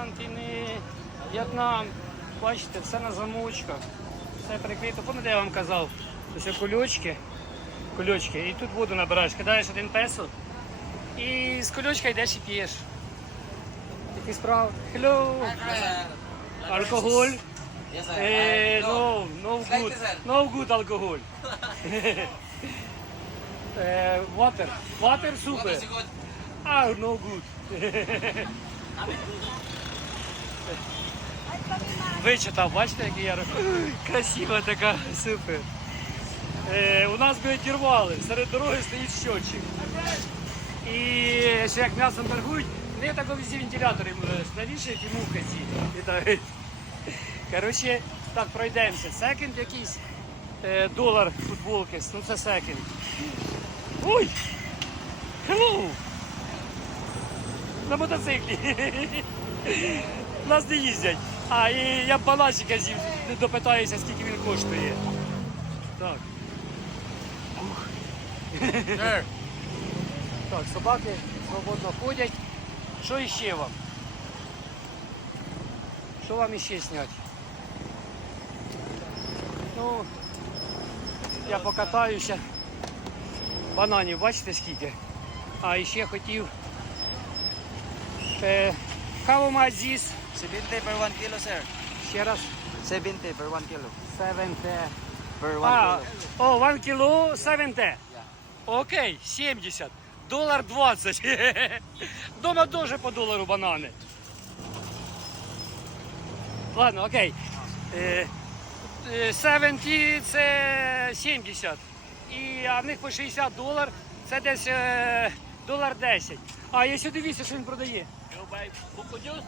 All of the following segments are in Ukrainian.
Таїланд, і не В'єтнам. Бачите, все на замочках. Все прикрито. Пам'ятаєте, я вам казав, ось кульочки, кульочки, і тут воду набираєш, кидаєш один песо, і з кульочка йдеш і п'єш. Які справи? Hello! Алкоголь? Uh, no, no good. No good alcohol. Eh, water. Water super. Ah, no good. Вичитав, бачите, який я? Красива така, супер. Е, у нас би дірвали, серед дороги стоїть щотчик. І ще як м'ясом торгують, не так везде вентилятори навішають і мухи ці. Коротше, так, пройдемося. Секонд якийсь е, долар футболки, ну це секонд. Ой! Hello! На мотоциклі. Нас не їздять. А, і я б балачика з'їв, не допитаюся, скільки він коштує. Так. Ух. Так, собаки свободно ходять. Що іще вам? Що вам іще зняти? Ну, я покатаюся. Бананів, бачите скільки? А ще хотів. Е, much this? 70 per 1 kilo, sir. Ще раз. 70 per 1 kilo. 70. Per 1 А, kilo. о, 1 кіло 70. Окей, 70. Долар 20. Дома теж по долару банани. Ладно, окей. Е, е, 70 це 70. І, а в них по 60 долар, це десь е, долар 10. А якщо дивіться, що він продає. You buy buko juice?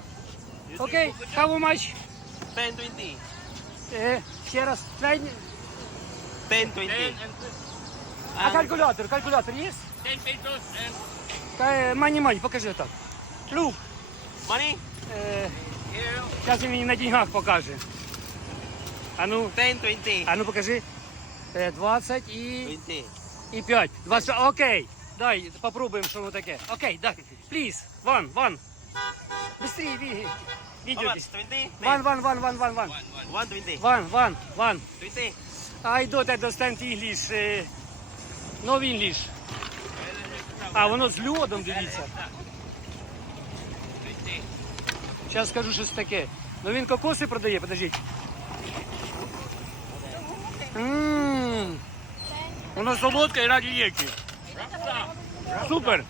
Окей, how much? 10, 20. Е, ще раз. 10 Дай- and А калькулятор, калькулятор є? 10 pesos and Мані, мані, покажи так. Люк, money. е, Here, зараз він мені на деньгах покаже. А ну, 10, 20. а ну покажи. Е, 20 і, 20. і 5. 20, окей. Дай, попробуємо, що воно таке. Окей, дай. Please, ван, ван. Быстрее, десь. 20? Ван, ван, ван, ван, ван, ван. Ван, ван, ван. 20. I don't understand English. е, No English. А, воно з льодом, дивіться. 20. Зараз скажу щось таке. Ну він кокоси продає, подождіть. Ммм. Воно солодке і раді єкі. Супер.